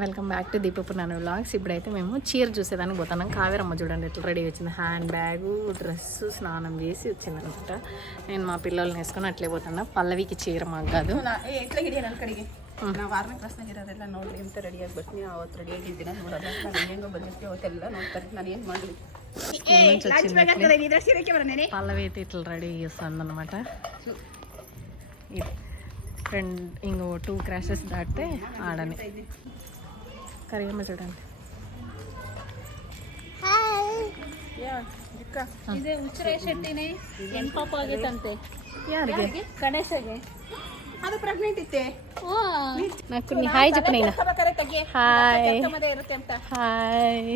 Welcome back to దీపపు నాన్న vlogs. ఇప్పుడైతే మేము చీర చూసేదానికి పోతున్నాం. కావేరమ్మ చూడండి ఎట్లా రెడీ వచ్చింది, హ్యాండ్ బ్యాగు, డ్రెస్సు, స్నానం చేసి వచ్చింది అనమాట. నేను మా పిల్లల్ని వేసుకొని అట్లే పోతున్నా. పల్లవికి చీర ಮಾಗ ಅದು ನಾವು 6ನೇ ಕ್ಲಾಸ್ನಾಗ ಇರೋರೆಲ್ಲ ನೋಡ್ರಿ ಎಂತ ರೆಡಿಯಾಗಿ ಬರ್ತೀನಿ. ಅವತ್ತು ರೆಡಿಯಾಗಿದ್ದೀನಿ ನೋಡೋಲ್ಲ, ನಾನು ಹೆಂಗೋ ಬಂದಿರ್ತೀವಿ ಅವತ್ತೆಲ್ಲ ನೋಡ್ತಾರೆ. ನಾನು ಏನು ಮಾಡಲಿ, పల్లవి అయితే ఇట్లా రెడీ చేస్తుంది అనమాట. ఫ్రెండ్ ఇంకో 2 క్రాషెస్ దాటితే ఆడని. కరియమ్మ చూడండి. ಇದೆ ಉಚ್ಚರ ಶೆಟ್ಟಿನೇ ಹೆಣ್ಣು ಪಾಪ ಆಗೈತಂತೆ. ಯಾರಿಗೆ? ಗಣೇಶಗೆ. ಅದು ಪ್ರೆಗ್ನೆಂಟ್ ಇತ್ತೆ. నాకు నీ హాయ్ చెప్పు నేను. హాయ్ ಇರುತ್ತೆ ಅಂತ. Hi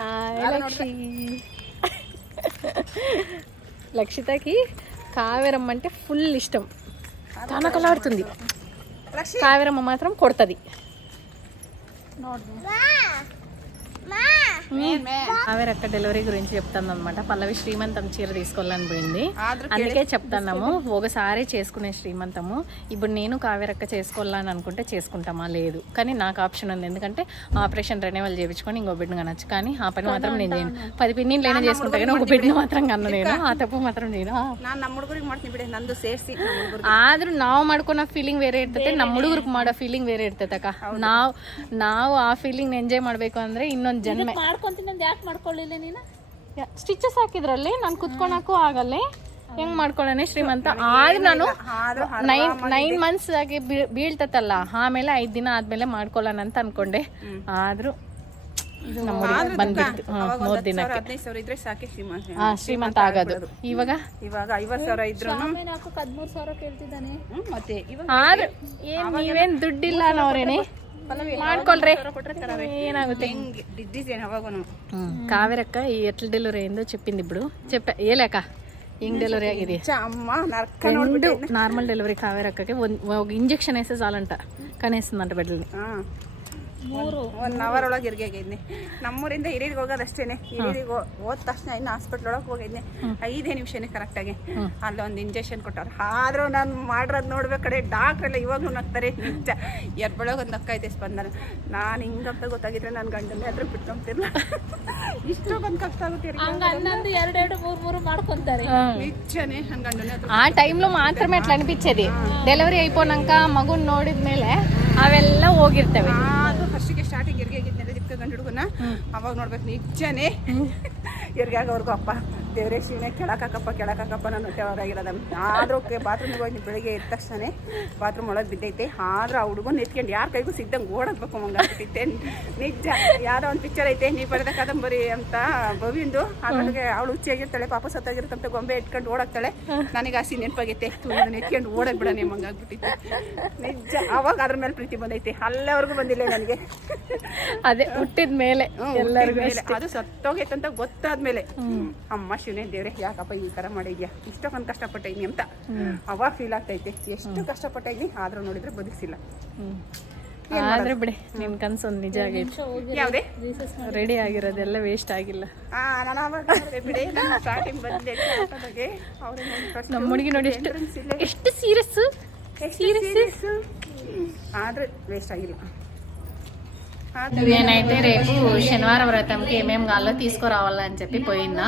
hi Lakshi. లక్షితకి కావేరమ్మ అంటే ఫుల్ ఇష్టం. కనకలాడుతుంది. కావేరమ్మ మాత్రం కొడుతుంది. కావేరక్క డెలివరీ గురించి చెప్తాను అనమాట. పల్లవి శ్రీమంతం చీర తీసుకోవాలని పోయింది, అందుకే చెప్తున్నాము. ఒకసారి చేసుకునే శ్రీమంతము. ఇప్పుడు నేను కావేరక్క చేసుకోవాలని అనుకుంటే చేసుకుంటామా? లేదు, కానీ నాకు ఆప్షన్ ఉంది. ఎందుకంటే ఆపరేషన్ రెన్యువల్ చేయించుకొని ఇంకో బిడ్డ కనొచ్చు, కానీ ఆ పని మాత్రం నేను చేయను. 10 పిన్నిలు నేను చేసుకుంటా, కానీ ఒక బిడ్డ మాత్రం కన్నా నేను ఆ తప్పు మాత్రం చేయను. ಆದ್ರೂ ನಾವು ಮಾಡ್ಕೊಳೋ ಫೀಲಿಂಗ್ ಬೇರೆ ಇರ್ತೈತೆ, ನಮ್ಮ ಹುಡುಗರಿಗೆ ಮಾಡೋ ಫೀಲಿಂಗ್ ಬೇರೆ ಇರ್ತೈತೆ ಅಕ್ಕ. ನಾವು ಆ ಫೀಲಿಂಗ್ ಎಂಜಾಯ್ ಮಾಡಬೇಕು ಅಂದ್ರೆ ಇನ್ನೊಂದು ಜನ್ಮ. ಮಾಡ್ಕೊಂತೀನಿ ಯಾಕೆ ಮಾಡ್ಕೊಳ್ಳಿಲ್ಲ ನೀನು? ಸ್ಟಿಚಸ್ ಹಾಕಿದ್ರಲ್ಲಿ ನಾನು ಕುತ್ಕೊಳಕ್ಕೂ ಆಗಲ್ಲ. ಹೆಂಗ್ ಮಾಡ್ಕೊಳ್ಳೋಣ ಶ್ರೀಮಂತ? ಆದ್ರೆ ನಾನು 9 months ಆಗಿ ಬೀಳ್ತತ್ತಲ್ಲ, ಆಮೇಲೆ 5 ದಿನ ಆದ್ಮೇಲೆ ಮಾಡ್ಕೊಳ್ಳೋಣ ಅಂತ ಅನ್ಕೊಂಡೆ. ಆದ್ರೂ ಬಂದ್ಬಿಡ್ತು 3 ದಿನಕ್ಕೆ. 15,000 ಇದ್ರೆ ಸಾಕೆ ಶ್ರೀಮಂತ ಆಗೋದು. ಇವಾಗ 50,000 ಇದ್ರು 13,000 ಕೇಳ್ತಿದ್ದಾನೆ. ಮತ್ತೆ ಆದ್ರೆ ನೀವೇನ್ ದುಡ್ಡಿಲ್ಲ ಅನ್ನೋರೇನೆ ಮಾಡ್ಕೊಳ್ರಿ, ఏనాగుతే. కావేరక్క ఎట్లా డెలివరీ అయిందో చెప్పింది. ఇప్పుడు ఏలేక ఏం డెలివరీ ఆಗಿದೆ? నార్మల్ డెలివరీ కావేరక్కకి ఒక ఇంజెక్షన్ వేస్తే చాలంట, కనేస్తుందంట బిడ్డల్ని. 1 hour ಒಳಗೆ ಹೆರಿಗೆ ಆಗಿದ್ನಿ. ನಮ್ಮೂರಿಂದ ಹಿರಿಯರಿಗೆ ಹೋಗೋದಷ್ಟೇನೆ. ಹಿರಿಯರಿಗೆ ಹೋದ ತಕ್ಷಣ ಇನ್ನು ಹಾಸ್ಪಿಟ್ಲ್ ಒಳಗೆ ಹೋಗಿದ್ನಿ. 5 ನಿಮಿಷನೇ ಕರೆಕ್ಟಾಗಿ ಅಲ್ಲೊಂದು ಇಂಜೆಕ್ಷನ್ ಕೊಟ್ಟವ್ರು. ಆದ್ರೂ ನಾನು ಮಾಡಿರೋದು ನೋಡ್ಬೇಕು ಕಡೆ ಡಾಕ್ಟ್ರ್ ಎಲ್ಲ ಇವಾಗಲೂ ನಗ್ತಾರೆ. ನಿಜ ಎರ್ಬಳಗೆ ಒಂದು ನಕ್ಕೈತೆ ಸ್ಪಂದನ. ನಾನು ಹಿಂಗಂತ ಗೊತ್ತಾಗಿದ್ರೆ ನನ್ನ ಗಂಡನೇ ಅದ್ರ ಬಿಟ್ಕೊಂತಿರ್ಲ. ಇಷ್ಟೊಂದು ಕಷ್ಟ ಆಗುತ್ತೆ. ಹಂಗನ್ನೊಂದು 2 3 ಮಾಡ್ಕೊಂತಾರೆ. ನಿಜನೇ ನನ್ನ ಗಂಡನೇ. ఆ టైంలో మాత్రమే అట్లా అనిపించేది. డెలివరీ అయిపోయినాక మగుని ನೋಡಿದ್ಮೇಲೆ ಅವೆಲ್ಲ ಹೋಗಿರ್ತವೆ. ಅದು ಫಸ್ಟಿಗೆ ಸ್ಟಾರ್ಟಿಂಗ್ ಹೆರಿಗೆ ಆಗಿದ್ನೆಲ್ಲ ದಿಕ್ಕ ಗಂಡು ಹುಡುಗನ ಅವಾಗ ನೋಡ್ಬೇಕು. ನಿಜನೇ ಹೆರಿಗೆ ಆಗೋವರೆಗೂ ಅಪ್ಪ ದೇವರೇ ಶಿವನೇ ಕೆಳಕಾಕಪ್ಪ ನಾನು ಕೆಳಗಾಗಿರೋದ. ಆದ್ರೂ ಬಾತ್ರೂಮಿಗೆ ಹೋಗಿ ಬೆಳಿಗ್ಗೆ ಎದ್ದ ತಕ್ಷಣ ಬಾತ್ರೂಮ್ ಒಳಗೆ ಬಿದ್ದೈತೆ. ಆದ್ರೂ ಆ ಹುಡುಗನ ಎತ್ಕೊಂಡು ಯಾರ ಕೈಗೂ ಸಿದ್ದಂಗೆ ಓಡೋಗ್ಬೇಕು ಮಂಗಾಗ್ಬಿಟ್ಟಿತ್ತೆ. ನಿಜ. ಯಾರೋ ಒಂದು ಪಿಕ್ಚರ್ ಐತೆ, ನೀ ಬರೆದ ಕಾದಂಬರಿ ಅಂತ ಭವಿಂದು. ಅದ್ರೊಳಗೆ ಅವಳು ಹುಚ್ಚಿಯಾಗಿರ್ತಾಳೆ, ಪಾಪ ಸತ್ತಾಗಿರುತ್ತಂತ ಗೊಂಬೆ ಇಟ್ಕೊಂಡು ಓಡಾಕ್ತಾಳೆ. ನನಗೆ ಆಸಿ ನೆನಪಾಗೈತೆ, ಎತ್ಕೊಂಡು ಓಡಾಕ್ಬಿಡ ಮಂಗಾಗ್ಬಿಟ್ಟಿತ್ತು. ನಿಜ. ಅವಾಗ ಅದ್ರ ಮೇಲೆ ಪ್ರೀತಿ ಬಂದೈತೆ. ಅಲ್ಲಿವರೆಗೂ ಬಂದಿಲ್ಲ ನನಗೆ. ಅದೇ ಹುಟ್ಟಿದ ಮೇಲೆ ಎಲ್ಲರಿಗೂ. ಅದು ಸತ್ತೋಗೈತಂತ ಗೊತ್ತಾದ್ಮೇಲೆ ಅಮ್ಮ ಶಿವನೇ ದೇವ್ರೆ ಯಾಕಪ್ಪ ಈ ತರ ಮಾಡಿದ್ಯಾ, ಇಷ್ಟೊಂದು ಕಷ್ಟಪಟ್ಟಿದ್ನಿ ಅಂತ ಅವಾಗ ಫೀಲ್ ಆಗ್ತೈತೆ. ಎಷ್ಟು ಕಷ್ಟಪಟ್ಟಿದ್ನಿ, ಆದ್ರೂ ನೋಡಿದ್ರೆ ಬದುಕಿಸಿಲ್ಲ. ಆದ್ರೆ ಬಿಡಿ, ನಿಮ್ ಕನ್ಸು ಒಂದು ನಿಜ ಆಗೈತೆ. ಯಾವ್ದೇ ರೆಡಿ ಆಗಿರೋದೆಲ್ಲ ವೇಸ್ಟ್ ಆಗಿಲ್ಲ. ನಮ್ಮ ಹುಡುಗಿ ನೋಡಿ ಎಷ್ಟು ಸೀರಿಯಸ್ ಆದ್ರೆ ವೇಸ್ಟ್ ಆಗಿಲ್ಲ. నేనైతే రేపు శనివారం వ్రతంకి ఏమేమి కావాలో తీసుకురావాలని చెప్పి పోయినా.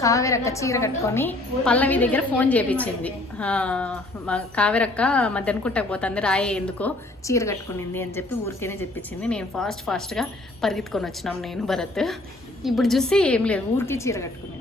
కావేరక్క చీర కట్టుకొని పల్లవి దగ్గర ఫోన్ చేపించింది. కావేరక్క మధ్యాహ్నం కుట్టకపోతుంది, రాయే ఎందుకో చీర కట్టుకునింది అని చెప్పి ఊరికేనే చెప్పించింది. నేను ఫాస్ట్గా పరిగెత్తుకొని వచ్చినాం నేను భరత్. ఇప్పుడు చూసి ఏం లేదు, ఊరికే చీర కట్టుకుని.